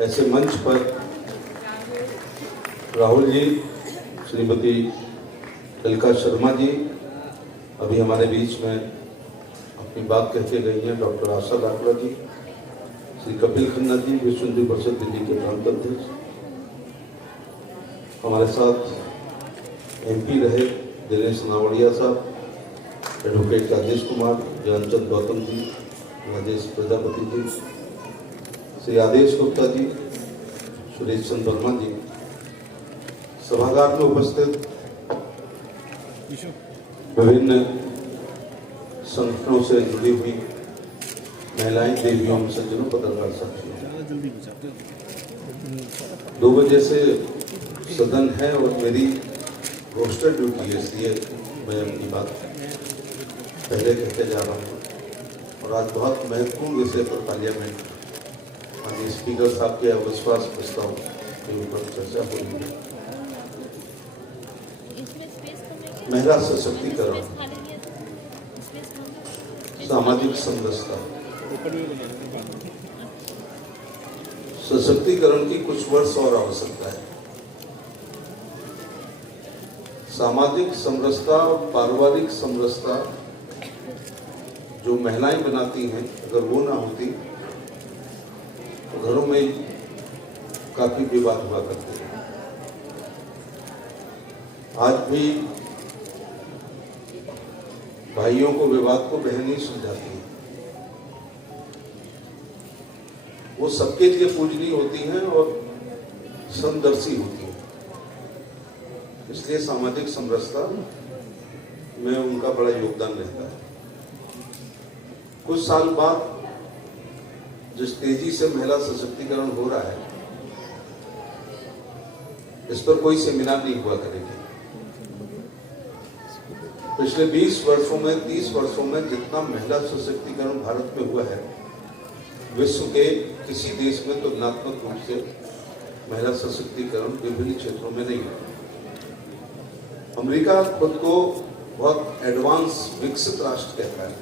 ऐसे मंच पर राहुल जी, श्रीमती अलका शर्मा जी अभी हमारे बीच में अपनी बात कह के गई हैं, डॉक्टर आशा लाकड़ा जी, श्री कपिल खन्ना जी, विश्व हिंदू परिषद दिल्ली के प्रांत अध्यक्ष, हमारे साथ एमपी रहे दिनेश नावड़िया साहब, एडवोकेट राजेश कुमार, ज्ञानचंद गौतम जी, राजेश प्रजापति जी, श्री आदेश गुप्ता जी, सुरेश चंद्र वर्मा जी, सभागार में उपस्थित विभिन्न संगठनों से जुड़ी हुई महिलाएं, देवियों, सज्जनों, पत्रकार साथियों, 2 बजे से सदन है और मेरी रोस्टर ड्यूटी है, इसलिए मैं अपनी बात पहले कहते जा रहा हूँ। और आज बहुत महत्वपूर्ण विषय पर पार्लियामेंट माननीय स्पीकर साहब के अविश्वास प्रस्ताव के ऊपर चर्चा हो रही है। महिला सशक्तिकरण, सामाजिक समरसता, सशक्तिकरण की कुछ वर्ष और आवश्यकता है। सामाजिक समरसता, पारिवारिक समरसता जो महिलाएं बनाती हैं, अगर वो ना होती तो घरों में काफी विवाद हुआ करते हैं। आज भी भाइयों को विवाद को बहन ही सुलझाती है, वो सबके लिए पूजनीय होती हैं और समदर्शी होती है। इसलिए सामाजिक समरसता में उनका बड़ा योगदान रहता है। कुछ साल बाद जिस तेजी से महिला सशक्तिकरण हो रहा है, इस पर कोई सेमिनार नहीं हुआ करेगी। पिछले 20 वर्षों में, 30 वर्षों में जितना महिला सशक्तिकरण भारत में हुआ है, विश्व के किसी देश में तुलनात्मक रूप से महिला सशक्तिकरण विभिन्न क्षेत्रों में नहीं हुआ। अमेरिका खुद को बहुत एडवांस, विकसित राष्ट्र कहता है,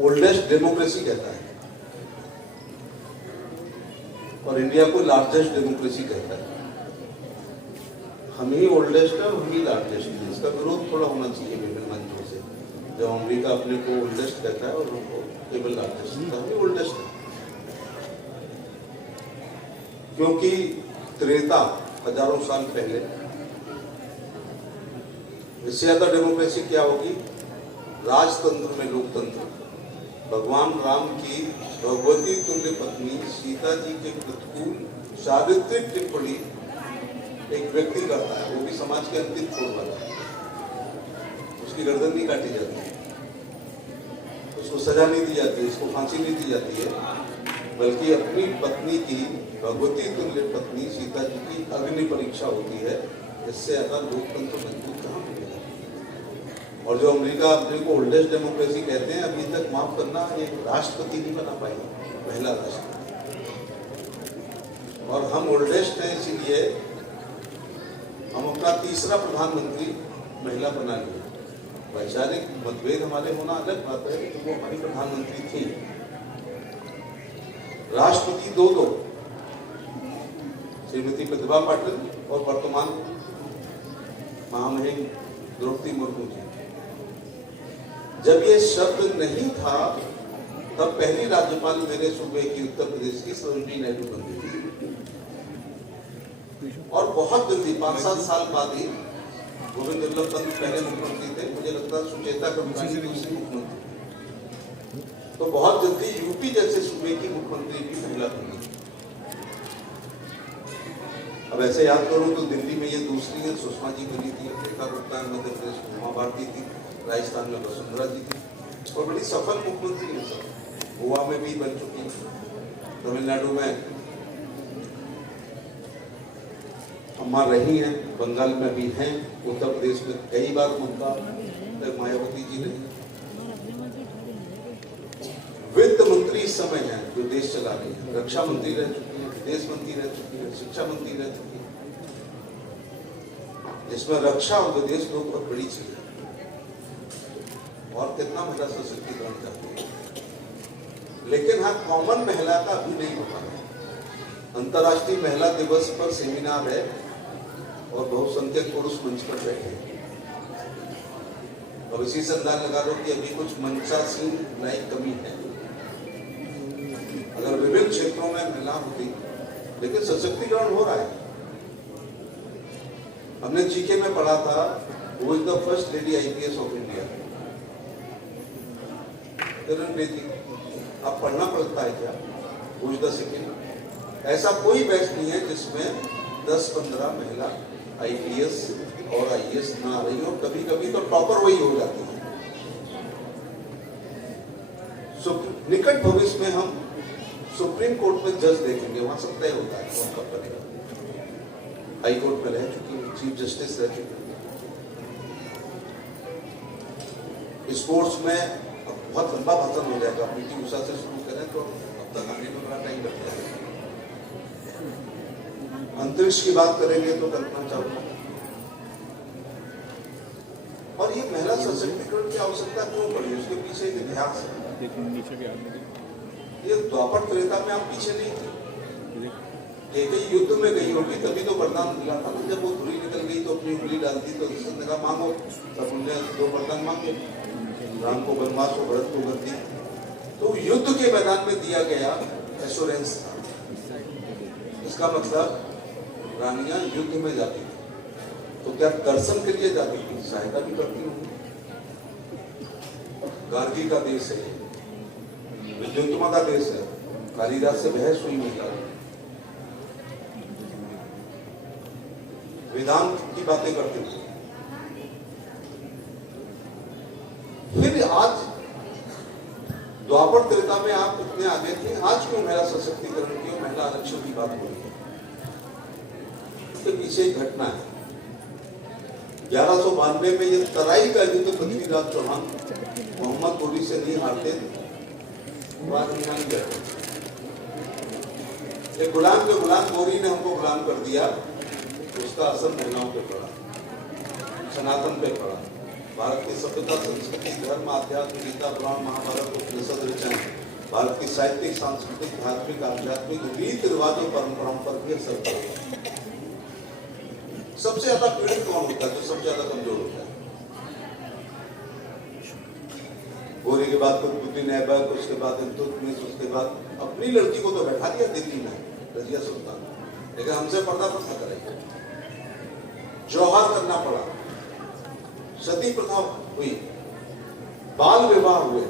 ओल्डेस्ट डेमोक्रेसी कहता है, और इंडिया को लार्जेस्ट डेमोक्रेसी कहता है। हम ही ओल्डेस्ट है और हम ही लार्जेस्ट है। इसका विरोध थोड़ा होना चाहिए विभिन्न मंचों से, जब अमेरिका अपने को ओल्डेस्ट कहता है और हमको केवल लार्जेस्ट, हम ही ओल्डेस्ट है। क्योंकि त्रेता हजारों साल पहले, इससे ज्यादा डेमोक्रेसी क्या होगी? राजतंत्र में लोकतंत्र, भगवान राम की भगवती तुल्य पत्नी सीता जी के प्रतिकूल चारित्रिक टिप्पणी एक व्यक्ति करता है, वो भी समाज के अंतिम छोर वाला है, उसकी गर्दन नहीं काटी जाती, उसको सजा नहीं दी जाती, उसको फांसी नहीं दी जाती है, बल्कि अपनी पत्नी की, भगवती तुल्य पत्नी सीता जी की अग्नि परीक्षा होती है। इससे ज्यादा लोकतंत्र मजबूत कहाँ मिलेगा? और जो अमेरिका अपने को ओल्डेस्ट डेमोक्रेसी कहते हैं, अभी तक माफ करना, एक राष्ट्रपति नहीं बना पाई महिला राष्ट्रपति। और हम ओल्डेस्ट हैं, इसीलिए हम अपना तीसरा प्रधानमंत्री महिला बना लिए। वैचारिक मतभेद हमारे होना अलग बात है, लेकिन वो हमारी प्रधानमंत्री थी। राष्ट्रपति 2 श्रीमती प्रतिभा पाटिल और वर्तमान महामहिम द्रौपदी मुर्मू जी। जब ये शब्द नहीं था, तब पहली राज्यपाल मेरे सूबे की, उत्तर प्रदेश की, सरोजिनी नायडू बन गई थी। और बहुत जल्दी 5-7 साल बाद ही गोविंद वल्लभ पंत पहले मुख्यमंत्री थे, मुझे लगता है सुचेता कृपलानी दूसरी मुख्यमंत्री। तो बहुत जल्दी यूपी जैसे सूबे की मुख्यमंत्री भी महिला बनी। अब ऐसे याद करूं तो दिल्ली में ये दूसरी है, सुषमा जी बनी थी, रेखा गुप्ता मध्य प्रदेश में उमा भारती थी, राजस्थान में वसुंधरा जी थी, और बड़ी सफल मुख्यमंत्री है सब। गोवा में भी बन चुकी है, तमिलनाडु में अम्मा रही हैं, बंगाल में भी हैं, उत्तर प्रदेश में कई बार मुद्दा मायावती जी रही। वित्त मंत्री इस समय है जो देश चला रही है, रक्षा मंत्री रह चुकी है, विदेश मंत्री रह चुकी है, शिक्षा मंत्री रह चुकी है। जिसमें रक्षा और विदेश दो बहुत बड़ी चीज है। और कितना महिला सशक्तिकरण करते हैं, लेकिन हाँ कॉमन महिला का अभी नहीं होता है। अंतर्राष्ट्रीय महिला दिवस पर सेमिनार है और बहुसंख्यक पुरुष मंच पर बैठे हैं। अब इसी से अंदाज लगा लो कि अभी कुछ मंचासीन लायक कमी है। अगर विभिन्न क्षेत्रों में महिला होती, लेकिन सशक्तिकरण हो रहा है। हमने जीके में पढ़ा था, वो is the first lady IPS of India, Kiran Bedi. अब पढ़ना पड़ता है क्या? वो इज द सेकेंड। ऐसा कोई बैच नहीं है जिसमें 10-15 महिला आईपीएस और आईएएस ना आ रही हो। कभी कभी तो टॉपर वही हो जाती है। निकट भविष्य में हम सुप्रीम कोर्ट में जज देखेंगे, वहां सब तय होता है कौन कब बनेगा। हाई कोर्ट में रह चुकी, चीफ जस्टिस रह चुकी। स्पोर्ट्स में बहुत लंबा भाषण हो जाएगा, पीटी उषा से शुरू करें तो अब तक आने में बड़ा टाइम लग जाएगा। अंतरिक्ष की बात करेंगे तो कल्पना चावला। और ये महिला सशक्तिकरण की आवश्यकता क्यों पड़ी, उसके पीछे एक इतिहास है। ये द्वापर त्रेता में आप पीछे नहीं थे। एक युद्ध में गई होगी तभी तो वरदान मिला था ना। जब वो धुरी निकल गई तो अपनी उंगली डालती तो उसने कहा मांगो, तब उन्होंने 2 वरदान मांगे, राम को वनवास को, भरत को गद्दी। तो युद्ध के मैदान में दिया गया एश्योरेंस था। इसका मतलब रानियां युद्ध में जाती थी तो क्या दर्शन के लिए जाती थी, सहायता भी करती होंगी। गार्गी का देश है, विद्युत्मा का देश है, कालिदास से बहस हुई महिला, वेदांत की बातें करते थे। फिर आज द्वापर त्रेता में आप इतने आगे थे, आज क्यों महिला सशक्तिकरण की और महिला आरक्षण की बात हो रही है? इसके पीछे एक घटना है। 1192 में ये तराई का युद्ध पृथ्वीराज चौहान मोहम्मद गोरी से नहीं हारते, एक गुलाम के गुलाम गोरी ने हमको गुलाम कर दिया, उसका असर महिलाओं पे पड़ा, सनातन पे पड़ा। भारत की सभ्यता, संस्कृति, धर्म, आध्यात्म, गीता, पुराण, महाभारत, उपनिषद रचना, भारत की साहित्यिक, सांस्कृतिक, धार्मिक, आध्यात्मिक रीति रिवाजों, परंपराओं पर भी असर पड़ा। सबसे ज्यादा पीड़ित कौन होता है? जो सबसे ज्यादा कमजोर होता है। गोरी के बाद कुतुबुद्दीन ऐबक, उसके बाद इल्तुतमिश, उसके बाद अपनी लड़की को तो बैठा दिया दिल्ली में, रजिया सुल्तान, लेकिन हमसे पर्दा प्रथा करेंगे, जौहर करना पड़ा, सती प्रथा हुई, बाल विवाह हुए।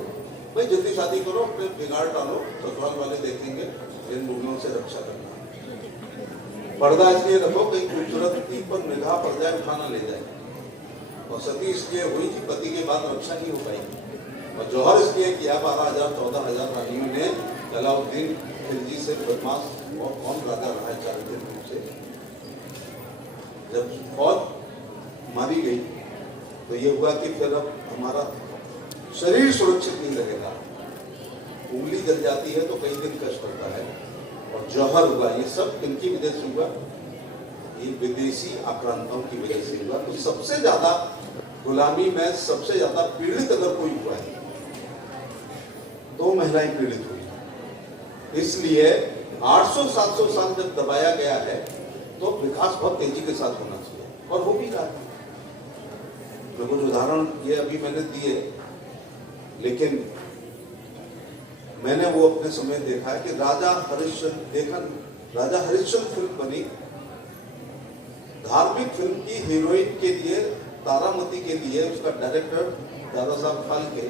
भाई जल्दी शादी करो, अपने बिगाड़ डालो, ससुराल वाले देखेंगे, इन मुगलों से रक्षा करना। पर्दा इसलिए रखो कहीं खूबसूरती पर निगाह पड़ जाए, उठाना ले जाए। और सती इसलिए हुई कि पति के बाद रक्षा नहीं हो पाएगी। और जौहर इसलिए किया 12,000-14,000 रानियों ने अलाउद्दीन खिलजी से बदमाश और कौन राजा रहा है चारित्रिक रूप से। जब फौज मारी गई तो ये हुआ कि फिर अब हमारा शरीर सुरक्षित नहीं रहेगा, उंगली जल जाती है तो कई दिन कष्ट होता है। और जौहर हुआ, ये सब किनकी वजह से हुआ? ये विदेशी आक्रांताओं की वजह से हुआ। तो सबसे ज्यादा गुलामी में सबसे ज्यादा पीड़ित अगर कोई हुआ है तो महिलाएं पीड़ित हुई। इसलिए 800-700 साल जब दबाया गया है तो विकास बहुत तेजी के साथ होना चाहिए, और हो भी रहा है। तो कुछ उदाहरण ये अभी मैंने दिए, लेकिन मैंने वो अपने समय देखा है कि राजा हरिश्चंद्र फिल्म बनी, धार्मिक फिल्म की हीरोइन के लिए, तारामती के लिए उसका डायरेक्टर दादा साहब फाल्के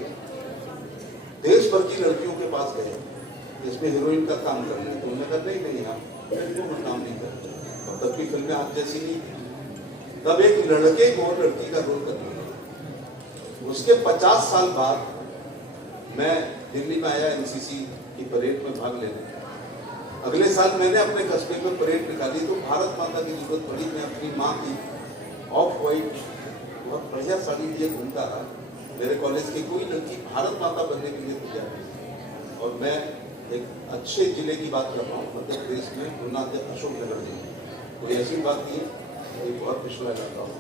देश भर की लड़कियों के पास गए, जिसमें हीरोइन का काम करने, तो उन्होंने कहा नहीं हम फिल्मों में काम नहीं करते। और तब की फिल्में आज जैसी नहीं थी, तब एक लड़के को लड़की का रोल करना था। उसके 50 साल बाद मैं दिल्ली में आया एनसीसी की परेड में भाग लेने। अगले साल मैंने अपने कस्बे में परेड निकाली तो भारत माता की जरूरत पड़ी। मैं अपनी माँ की ऑफ वाइट बहुत बढ़िया साड़ी लिए घूमता रहा। मेरे कॉलेज की कोई लड़की भारत माता बनने के लिए तैयार नहीं। और मैं एक अच्छे जिले की बात कर रहा हूँ, मध्य प्रदेश में गुरुनाथ अशोकनगर जिले, कोई ऐसी बात नहीं है, एक बहुत पिछड़ा इलाका हो।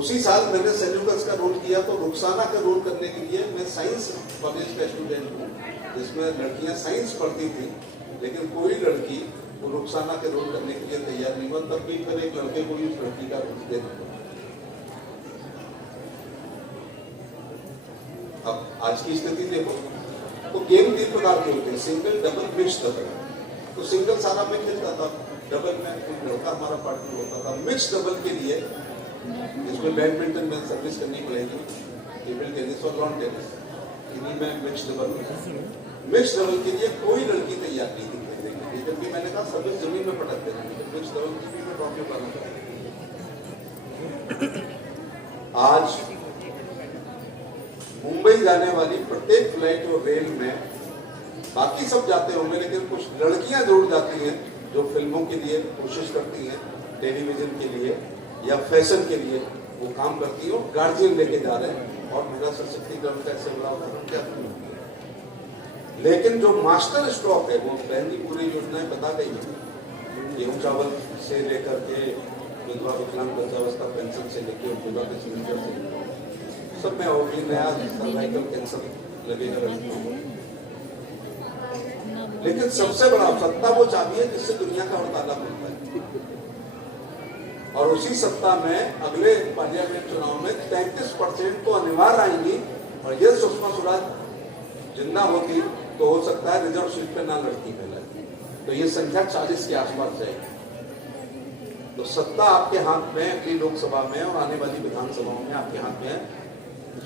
उसी साल मैंने सेल्यूकस का रोल किया, तो रुखसाना का रोल करने के लिए मैं साइंस कॉलेज का स्टूडेंट हूँ, जिसमें लड़कियां साइंस पढ़ती थी, लेकिन कोई लड़की वो रुखसाना के रोल करने के लिए तैयार नहीं हुआ, तब भी फिर एक लड़के को उस लड़की का रोल देना पड़ा। अब आज की स्थिति देखो तो गेम 3 प्रकार के होते हैं, सिंगल, डबल, मिक्स डबल। तो सिंगल सारा में खेलता था, डबल में कोई लड़का हमारा पार्टनर होता था। मिक्स डबल के लिए इसमें बैडमिंटन में सर्विस करनी पड़ेगी, टेबल टेनिस और लॉन टेनिस, इन्हीं में मिक्स डबल। मिक्स डबल के लिए कोई लड़की तैयार नहीं थी खेलने के लिए, जबकि मैंने कहा सर्विस जमीन में पटक देना, मिक्स डबल की भी मैं ट्रॉफी पाना चाहूँगा। आज मुंबई जाने वाली प्रत्येक फ्लाइट और रेल में बाकी सब जाते होंगे, लेकिन कुछ लड़कियां जरूर जाती हैं जो फिल्मों के लिए कोशिश करती हैं, टेलीविजन के लिए या फैशन के लिए वो काम करती हैं, गार्जियन लेके जा रहे हैं और मेरा सशक्तिकरण कैसे बड़ा उदाहरण क्या। लेकिन जो मास्टर स्ट्रोक है वो बहन की पूरी योजनाएं बता गई है, गेहूं चावल से लेकर के विधवा विकलांग वृद्धावस्था पेंशन से लेकर विधवा के सिलेंडर से सब में और भी नया सर्वाइकल कैंसर लगेगा लड़कियों को। लेकिन सबसे बड़ा सत्ता वो चाबी है जिससे दुनिया का ताला खुलता है, और उसी सत्ता में अगले पार्लियामेंट चुनाव में 33% तो अनिवार्य आएंगी, और ये सुषमा स्वराज जिंदा होती तो हो सकता है रिजर्व सीट पे ना लड़की कहलाए, तो ये संख्या 40 के आसपास जाएगी। तो सत्ता आपके हाथ में, अगली लोकसभा में और आने वाली विधानसभाओं में आपके हाथ में है।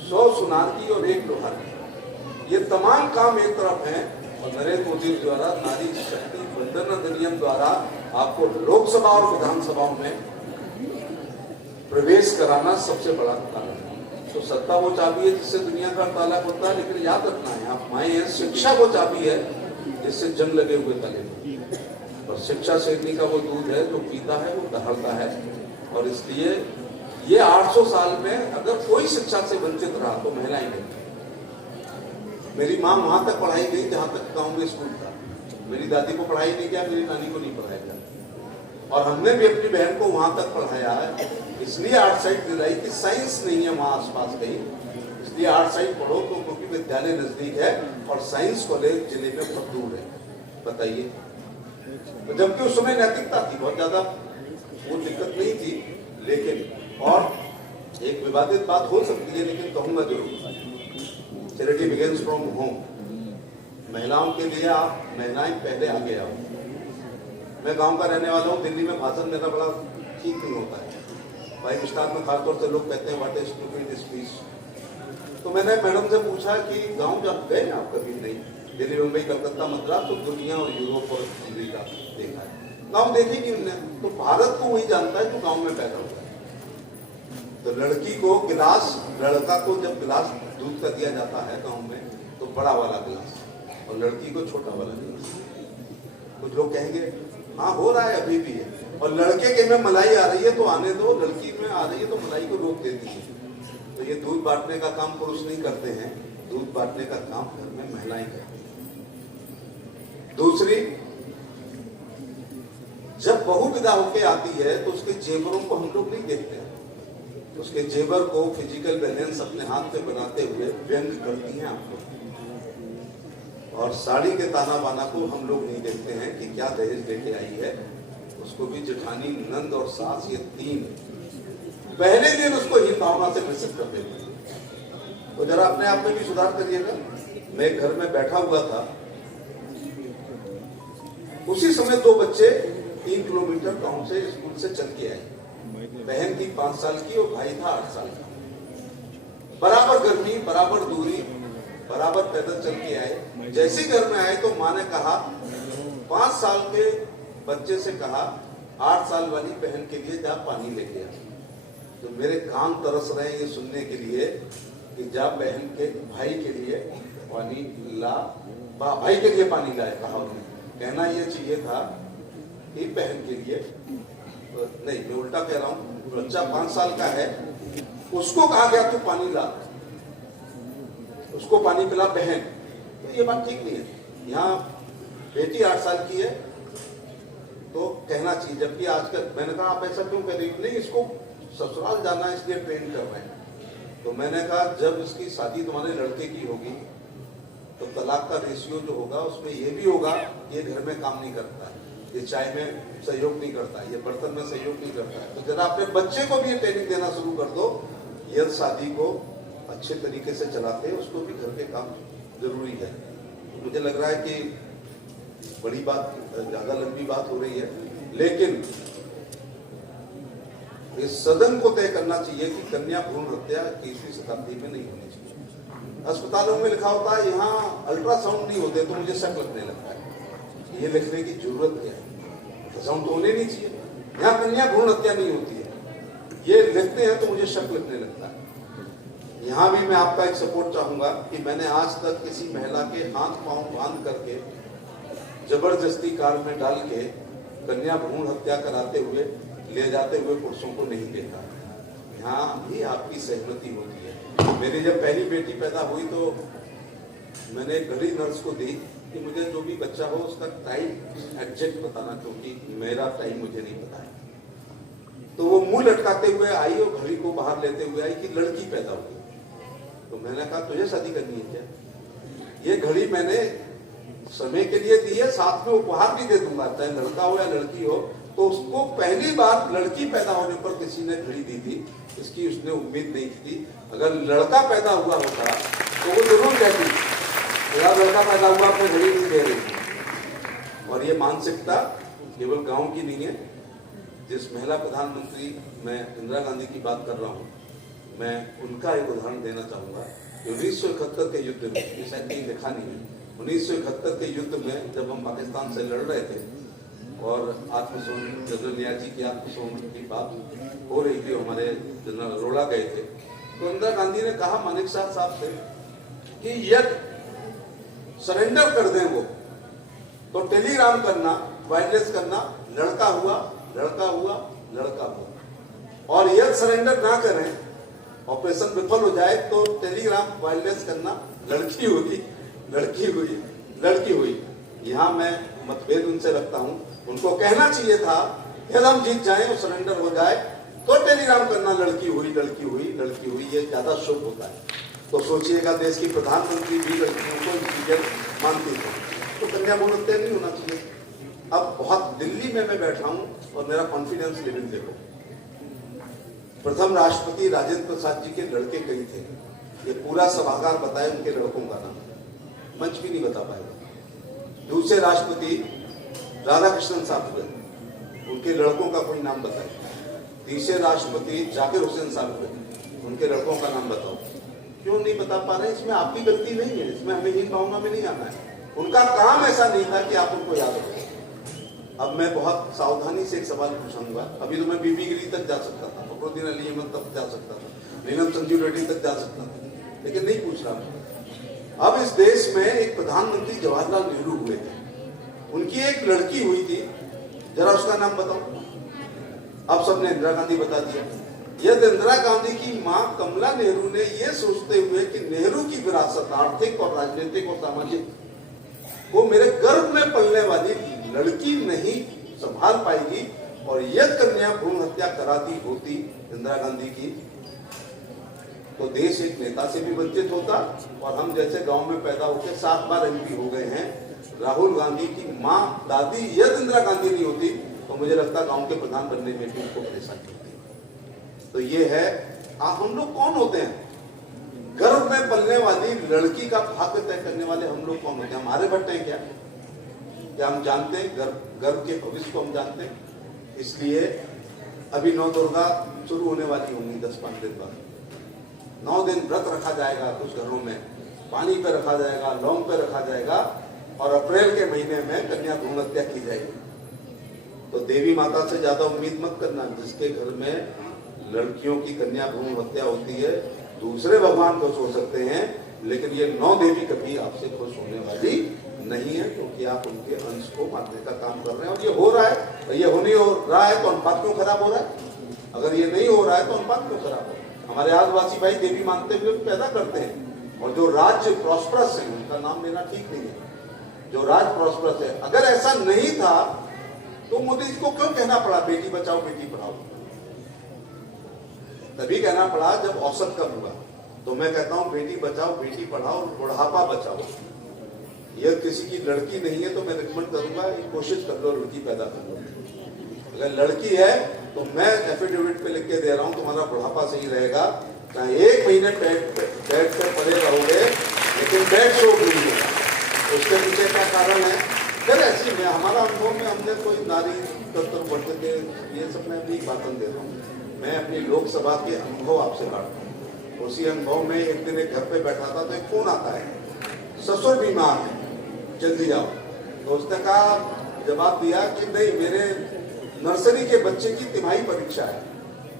100 सुनार की और 1 लोहार की, ये तमाम काम एक तरफ हैं, और नरेंद्र मोदी द्वारा नारी शक्ति वंदन अधिनियम द्वारा आपको लोकसभा और विधानसभाओं में प्रवेश कराना सबसे बड़ा कारण है। तो सत्ता वो चाबी है जिससे दुनिया का ताला खुलता है, लेकिन याद रखना है आप माए हैं, शिक्षा वो चाबी है जिससे जंग लगे हुए ताले, और शिक्षा शेरनी का वो दूध है जो पीता है वो दहाड़ता है। और इसलिए ये 800 साल में अगर कोई शिक्षा से वंचित रहा तो महिलाएं नहीं। मेरी माँ वहां तक पढ़ाई गई जहां तक गांव में स्कूल था, मेरी दादी को पढ़ाई नहीं किया, मेरी नानी को नहीं पढ़ाया गया, और हमने भी अपनी बहन को वहां तक पढ़ाया है। इसलिए आर्ट साइड दिलाई कि साइंस नहीं है वहां आसपास कहीं, इसलिए आर्ट साइड पढ़ो तो, क्योंकि विद्यालय नजदीक है और साइंस कॉलेज जिले में बहुत दूर है। बताइए, जबकि उस समय नैतिकता थी, बहुत ज्यादा वो दिक्कत नहीं थी। लेकिन और एक विवादित बात हो सकती है, लेकिन कहूंगा जरूर, चैरिटी बिगिंस फ्रॉम होम। महिलाओं के लिए आप महिलाएं पहले आगे आओ। मैं गांव का रहने वाला हूँ, दिल्ली में भाषण देना बड़ा ठीक नहीं होता है, 5 स्टार में खासतौर से लोग कहते हैं व्हाट इज स्टूपिड स्पीच। तो मैंने मैडम से पूछा कि गांव जब गए आप कभी नहीं, दिल्ली, मुंबई, कलकत्ता, मद्रास, तो दुनिया और यूरोप और अमेरिका देखा है, गांव देखे कि हमने, तो भारत को वही जानता है जो गांव में पैदा हुआ है। तो लड़की को गिलास, लड़का को जब गिलास दूध का दिया जाता है गांव में तो बड़ा वाला गिलास, और लड़की को छोटा वाला गिलास। कुछ लोग कहेंगे हाँ हो रहा है अभी भी है, और लड़के के में मलाई आ रही है तो आने दो, लड़की में आ रही है तो मलाई को रोक देती है। तो ये दूध बांटने का काम पुरुष नहीं करते हैं, दूध बांटने का काम घर में महिलाएं करती हैं। दूसरी, जब बहू विदा होके आती है तो उसके जेवरों को हम लोग नहीं देखते हैं, उसके जेवर को फिजिकल बैलेंस अपने हाथ से बनाते हुए व्यंग करती हैं आप लोग, और साड़ी के ताना बाना को हम लोग नहीं देखते हैं कि क्या दहेज लेके आई है। उसको भी जेठानी, नंद और सास, ये 3 पहले दिन उसको हीन भावना से ग्रसित कर देते हैं। तो जरा अपने आप में भी सुधार करिएगा। मैं घर में बैठा हुआ था, उसी समय 2 बच्चे 3 किलोमीटर गांव से स्कूल से चल के आए। बहन थी 5 साल की और भाई था 8 साल का। बराबर गर्मी, बराबर दूरी, बराबर पैदल चल के आए। जैसे घर में आए तो माँ ने कहा, 5 साल के बच्चे से कहा 8 साल वाली बहन के लिए जा पानी लेके आ। तो मेरे कान तरस रहे हैं ये सुनने के लिए कि जा बहन के भाई के लिए पानी ला, भाई के लिए पानी लाए। कहा उन्होंने, कहना ये चाहिए था कि बहन के लिए, नहीं मैं उल्टा कह रहा हूँ, बच्चा 5 साल का है, उसको कहा गया तू पानी ला, उसको पानी पिला बहन। तो ये बात ठीक नहीं है। यहाँ बेटी 8 साल की है तो कहना चाहिए, जबकि आजकल मैंने कहा आप ऐसा क्यों कर रही हो? नहीं, इसको ससुराल जाना है इसलिए ट्रेन कर रहे हैं। तो मैंने कहा जब इसकी शादी तुम्हारे लड़के की होगी तो तलाक का रेशियो जो होगा उसमें ये भी होगा ये घर में काम नहीं करता है, ये चाय में सहयोग नहीं करता है, ये बर्तन में सहयोग नहीं करता है। तो जरा अपने बच्चे को भी ये ट्रेनिंग देना शुरू कर दो, यह शादी को अच्छे तरीके से चलाते हैं, उसको भी घर के काम जरूरी है। तो मुझे लग रहा है कि बड़ी बात, ज्यादा लंबी बात हो रही है, लेकिन इस सदन को तय करना चाहिए कि कन्या भ्रूण हत्या 21वीं शताब्दी में नहीं होनी चाहिए। अस्पतालों में लिखा होता है यहाँ अल्ट्रासाउंड नहीं होते, तो मुझे शक लगने लगता है ये लिखने की जरूरत क्या है, अल्ट्रासाउंड तो होने नहीं चाहिए। यहाँ कन्या भ्रूण हत्या नहीं होती है, ये लिखते हैं तो मुझे शक लगने लगता है। यहाँ भी मैं आपका एक सपोर्ट चाहूंगा कि मैंने आज तक किसी महिला के हाथ पांव बांध करके जबरदस्ती कार में डाल के कन्या भ्रूण हत्या कराते हुए ले जाते हुए पुरुषों को नहीं देखा। यहाँ भी आपकी सहमति होती है। मेरी जब पहली बेटी पैदा हुई तो मैंने एक घड़ी नर्स को दी कि मुझे जो भी बच्चा हो उसका टाइम एग्जैक्ट बताना, क्योंकि मेरा टाइम मुझे नहीं पता है। तो वो मुंह लटकाते हुए आई और घड़ी को बाहर लेते हुए आई कि लड़की पैदा हुई। तो मैंने कहा तुझे शादी करनी है क्या? ये घड़ी मैंने समय के लिए दी है, साथ में उपहार भी दे दूंगा, चाहे लड़का हो या लड़की हो। तो उसको पहली बार लड़की पैदा होने पर किसी ने घड़ी दी थी, इसकी उसने उम्मीद नहीं की थी। अगर लड़का पैदा हुआ होता तो वो जरूर कहती मेरा लड़का पैदा हुआ, अपने घड़ी नहीं दे रही। और ये मानसिकता केवल गांव की नहीं है। जिस महिला प्रधानमंत्री, मैं इंदिरा गांधी की बात कर रहा हूँ, मैं उनका एक उदाहरण देना चाहूंगा। 1971 के युद्ध में, ये शायद कहीं लिखा नहीं है, 1971 के युद्ध में जब हम पाकिस्तान से लड़ रहे थे और आत्मसमर्पण, जनरल न्याजी की आत्मसमर्पण की बात हो रही थी, हमारे जनरल अरोड़ा गए थे, तो इंदिरा गांधी ने कहा मानिक साहब से कि यदि सरेंडर कर दें वो, तो टेलीग्राम करना, वायरलेस करना, लड़का हुआ लड़का हुआ लड़का हुआ, और यदि सरेंडर ना करें, ऑपरेशन विफल हो जाए, तो टेलीग्राम वायरलेस करना, लड़की हुई लड़की हुई लड़की हुई। यहाँ मैं मतभेद उनसे रखता हूँ। उनको कहना चाहिए था यदि हम जीत जाएं और सरेंडर हो जाए तो टेलीग्राम करना, लड़की हुई लड़की हुई लड़की हुई, ये ज्यादा शुभ होता है। तो सोचिएगा देश की प्रधानमंत्री भी लड़कियों को इंटीरियर मानती थी, तो कन्या भ्रूण हत्या नहीं होना चाहिए। अब बहुत दिल्ली में मैं बैठा हूँ और मेरा कॉन्फिडेंस लेवल देखो। प्रथम राष्ट्रपति राजेंद्र प्रसाद जी के लड़के कई थे, ये पूरा सभागार बताए उनके लड़कों का नाम, मंच भी नहीं बता पाएगा। दूसरे राष्ट्रपति राधाकृष्णन साहब हुए, उनके लड़कों का कोई नाम बताए। तीसरे राष्ट्रपति जाकिर हुसैन साहब हुए, उनके लड़कों का नाम बताओ। क्यों नहीं बता पा रहे? इसमें आपकी गलती नहीं है, इसमें हमें हीन भावना में नहीं आना है। उनका काम ऐसा नहीं था कि आप उनको याद रखें। अब मैं बहुत सावधानी से एक सवाल पूछूंगा। अभी तो मैं बीबी गिरी तक जा सकता था, फखरुद्दीन अली अहमद तक जा सकता था, नीलम संजीव रेड्डी तक जा सकता था, लेकिन नहीं पूछ रहा हूं। अब इस देश में एक प्रधानमंत्री जवाहरलाल नेहरू हुए थे, उनकी एक लड़की हुई थी, जरा उसका नाम बताओ। अब सबने इंदिरा गांधी बता दिया। यदि इंदिरा गांधी की मां कमला नेहरू ने यह सोचते हुए कि नेहरू की विरासत आर्थिक और राजनीतिक और सामाजिक वो मेरे गर्भ में पलने वाली लड़की नहीं संभाल पाएगी, और यदि कन्या भ्रूण हत्या कराती होती इंदिरा गांधी की, तो देश एक नेता से भी वंचित होता। और हम जैसे गांव में पैदा होकर 7 बार एमपी हो गए हैं, राहुल गांधी की मां दादी यदि इंदिरा गांधी नहीं होती तो मुझे लगता गांव के प्रधान बनने में भी उनको परेशानी होती। तो ये है, आप हम लोग कौन होते हैं? गर्भ में पलने वाली लड़की का भाग्य तय करने वाले हम लोग कौन होते हैं? हमारे भट्ट हैं क्या हम जानते हैं? गर्भ के भविष्य को हम जानते हैं। इसलिए अभी 9 दुर्गा शुरू होने वाली होंगी 10-15 दिन बाद। 9 दिन व्रत रखा जाएगा कुछ घरों में, पानी पे रखा जाएगा, लौंग पे रखा जाएगा, और अप्रैल के महीने में कन्या भ्रूण हत्या की जाएगी। तो देवी माता से ज्यादा उम्मीद मत करना। जिसके घर में लड़कियों की कन्या भ्रूण हत्या होती है, दूसरे भगवान खुश हो सकते हैं, लेकिन ये 9 देवी कभी आपसे खुश होने वाली नहीं है, क्योंकि आप उनके अंश को मारने का काम कर रहे हैं। और ये हो रहा है, और ये हो नहीं हो रहा है तो अनुपात क्यों खराब हो रहा है? अगर ये नहीं हो रहा है तो अनुपात क्यों खराब हो रहा है? हमारे आदिवासी भाई देवी मानते हुए पैदा करते हैं, और जो राज्य प्रॉस्परस है, उनका नाम लेना ठीक नहीं है, जो राज्य प्रॉस्परस है, अगर ऐसा नहीं था तो मोदी जी को क्यों कहना पड़ा बेटी बचाओ बेटी पढ़ाओ? तभी कहना पड़ा जब औसत कम हुआ। तो मैं कहता हूं बेटी बचाओ बेटी पढ़ाओ, बुढ़ापा बचाओ। यदि किसी की लड़की नहीं है तो मैं रिकमेंड करूंगा कोशिश कर लो लड़की पैदा कर लो। अगर लड़की है तो मैं एफिडेविट पे लिख के दे रहा हूं तुम्हारा बुढ़ापा सही रहेगा, चाहे 1 महीने बेड पे पड़े रहोगे लेकिन बेड शो नहीं होगा। उसके पीछे क्या कारण है? फिर ऐसी में हमारा अनुभव में हमने कोई नारी तत्व बढ़ते थे, ये सब मैं अपनी बातन दे रहा हूँ। मैं अपनी लोकसभा के अनुभव आपसे बांटता हूँ। उसी अनुभव में एक दिन एक घर पे बैठा था तो एक फोन आता है, ससुर बीमार है जल्दी आओ। तो उसने कहा, जवाब दिया कि नहीं मेरे नर्सरी के बच्चे की तिमाही परीक्षा है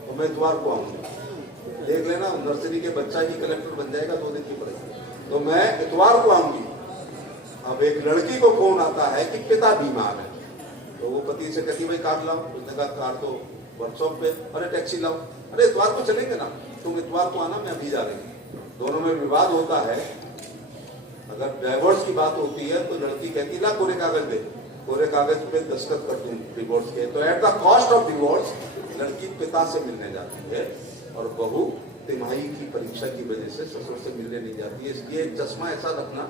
तो मैं इतवार को आऊंगा। देख लेना नर्सरी के बच्चा ही कलेक्टर बन जाएगा 2 दिन की परीक्षा, तो मैं इतवार को आऊंगी। अब एक लड़की को फोन आता है कि पिता बीमार है, तो वो पति से कहती भाई कार लाओ। उसने कहा कार तो वर्कशॉप पे, अरे टैक्सी लाओ, अरे इतवार को चलेंगे ना, तुम इतवार को आना मैं अभी जा रही हूँ। दोनों में विवाद होता है। अगर डाइवोर्स की बात होती है तो लड़की कहती ला कोरे कागज दे, कोरे कागज पे दस्तखत कर दूं डिवोर्स के। तो at the cost of divorce लड़की पिता से मिलने जाती है और बहू तिमाही की परीक्षा की वजह से ससुर से मिलने नहीं जाती है। इसलिए चश्मा ऐसा रखना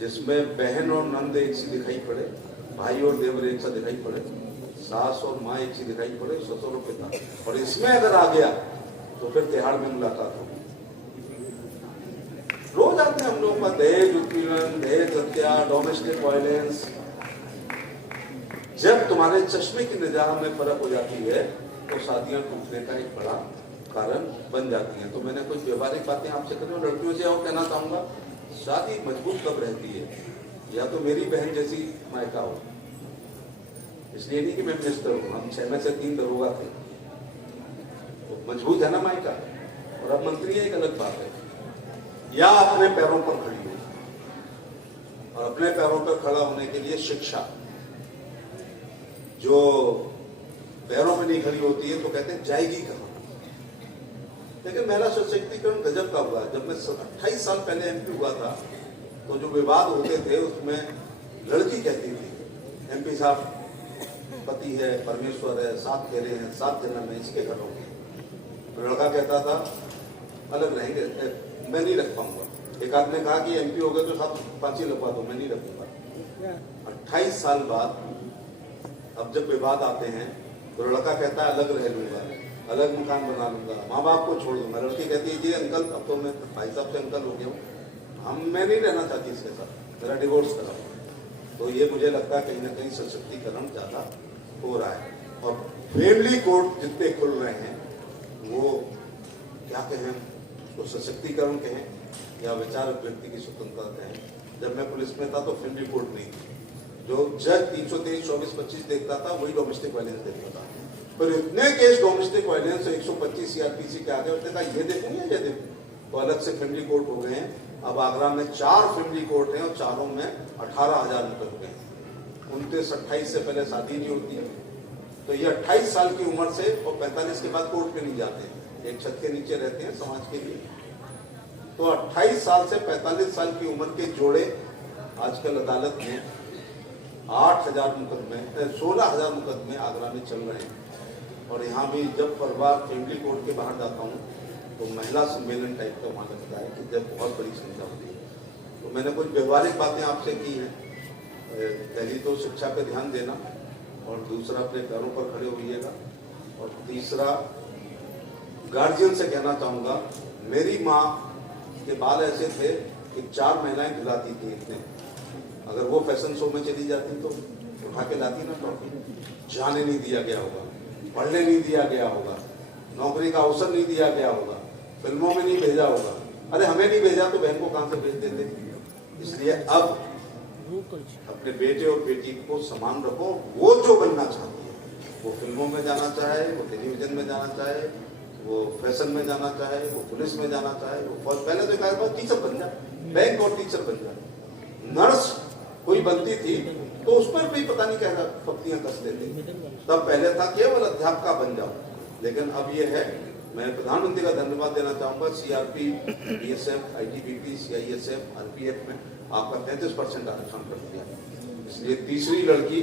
जिसमें बहन और नंद एक सी दिखाई पड़े, भाई और देवर एक सा दिखाई पड़े, सास और माँ एक सी दिखाई पड़े, ससुर और पिता। और इसमें अगर आ गया तो फिर तिहाड़ में मुलाकात होगी। रोज आते हैं हम लोग का दहेज उत्पीड़न, दहेज हत्या, डोमेस्टिक वायलेंस। जब तुम्हारे चश्मे की निगाह में फर्क हो जाती है तो शादियां टूटने का एक बड़ा कारण बन जाती हैं। तो मैंने कुछ व्यवहारिक बातें आपसे करी और लड़कियों से और कहना चाहूंगा, शादी मजबूत कब रहती है? या तो मेरी बहन जैसी मायका हो, इसलिए नहीं कि मैं मिनिस्टर हूं, हम 6 में से 3 दरोगा थे, तो मजबूत है ना मायका। और अब मंत्री है, एक अलग बात है। या अपने पैरों पर खड़ी हो, और अपने पैरों पर खड़ा होने के लिए शिक्षा। जो पैरों में नहीं खड़ी होती है तो कहते हैं जाएगी कहां। लेकिन महिला सशक्तिकरण गजब का हुआ। जब मैं 28 साल पहले एमपी हुआ था तो जो विवाद होते थे उसमें लड़की कहती थी एमपी साहब पति है, परमेश्वर है, 7 फेरे हैं, 7 जन्म है, इसके घर होंगे। तो लड़का कहता था अलग रहेंगे, मैं नहीं रख पाऊंगा। एक आदमी ने कहा कि एमपी हो गए तो साथ फांसी लगवा दो, मैं नहीं रखूंगा। 28 साल बाद अब जब विवाद आते हैं तो लड़का कहता है अलग रह लूंगा, अलग मकान बना लूंगा, माँ बाप को छोड़ दूंगा। लड़की कहती है जी अंकल अब तो मैं भाई साहब से अंकल हो गया हूँ, मैं नहीं रहना चाहती इसके साथ, मेरा डिवोर्स कराओ। तो ये मुझे लगता है कहीं ना कहीं सशक्तिकरण ज्यादा हो रहा है। और फैमिली कोर्ट जितने खुल रहे हैं वो क्या कहें, उसको सशक्तिकरण कहें या विचारक व्यक्ति की स्वतंत्रता कहें। जब मैं पुलिस में था तो फैमिली कोर्ट नहीं थी। जो जज 323, 24, 25 देखता था वही डोमेस्टिक वायलेंस देखता था। पर इतने केस डोमेस्टिक वायलेंस 125 सीआरपीसी के आगे उसने कहा ये देखूं या ये देखूं, तो अलग से फैमिली कोर्ट हो गए हैं। अब आगरा में 4 फैमिली कोर्ट हैं और चारों में 18,000 मुकदमे हैं। 29-28 से पहले शादी नहीं होती है, तो ये 28 साल की उम्र से और 45 के बाद कोर्ट पे नहीं जाते हैं, एक छत के नीचे रहते हैं समाज के लिए। तो 28 साल से 45 साल की उम्र के जोड़े आजकल अदालत में 8,000 मुकदमे 16,000 मुकदमे आगरा में चल रहे हैं। और यहाँ भी जब परिवार फैमिली कोर्ट के बाहर जाता हूँ तो महिला सम्मेलन टाइप का वहाँ लगता है कि जब बहुत बड़ी संख्या होती है। तो मैंने कुछ व्यवहारिक बातें आपसे की हैं। पहली तो शिक्षा पे ध्यान देना, और दूसरा अपने पैरों पर खड़े होइएगा, और तीसरा गार्जियन से कहना चाहूँगा, मेरी माँ के बाल ऐसे थे कि 4 महिलाएं खिलाती थी इतने, अगर वो फैशन शो में चली जाती तो उठा के लाती ना ट्रॉफी। जाने नहीं दिया गया होगा, पढ़ने नहीं दिया गया होगा, नौकरी का अवसर नहीं दिया गया होगा, फिल्मों में नहीं भेजा होगा। अरे हमें नहीं भेजा तो बहन को कहां से भेज देते। इसलिए अब अपने बेटे और बेटी को समान रखो। वो जो बनना चाहती है, वो फिल्मों में जाना चाहे, वो टेलीविजन में जाना चाहे, वो फैशन में जाना चाहे, वो पुलिस में जाना चाहे, वो पहले तो कहा टीचर बन जाए, बैंक और टीचर बन जाए। नर्स कोई बनती थी तो उस पर भी पता नहीं क्या पत्तियां कसते थे। तब पहले था केवल अध्यापका बन जाओ, लेकिन अब ये है। मैं प्रधानमंत्री का धन्यवाद देना चाहूंगा। CRP, BSF, ITBP, CISF, RPF में आपका 33% आरक्षण कर दिया। इसलिए तीसरी लड़की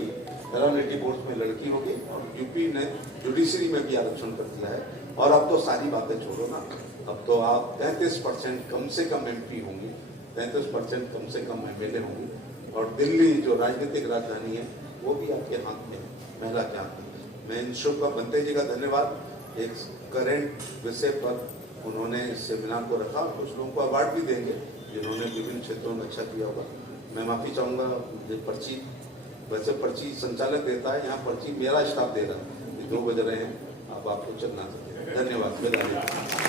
पैरामिलिट्री फोर्स में लड़की होगी, और यूपी ने जुडिशरी में भी आरक्षण कर दिया है। और अब तो सारी बातें छोड़ो ना, अब तो आप 33% कम से कम एमपी होंगे, 33% कम से कम एमएलए होंगी, और दिल्ली जो राजनीतिक राजधानी है वो भी आपके हाथ में है, महिला के हाथ में। मैं इन शुभका बनते जी का धन्यवाद, एक करेंट विषय पर उन्होंने इस सेमिनार को रखा, कुछ लोगों को अवार्ड भी देंगे जिन्होंने विभिन्न क्षेत्रों में अच्छा किया होगा। मैं माफ़ी चाहूँगा, ये पर्ची वैसे पर्ची संचालक देता है, यहाँ पर्ची मेरा स्टाफ दे रहा है, 2 बज रहे हैं, अब आपको चलना चाहिए। धन्यवाद।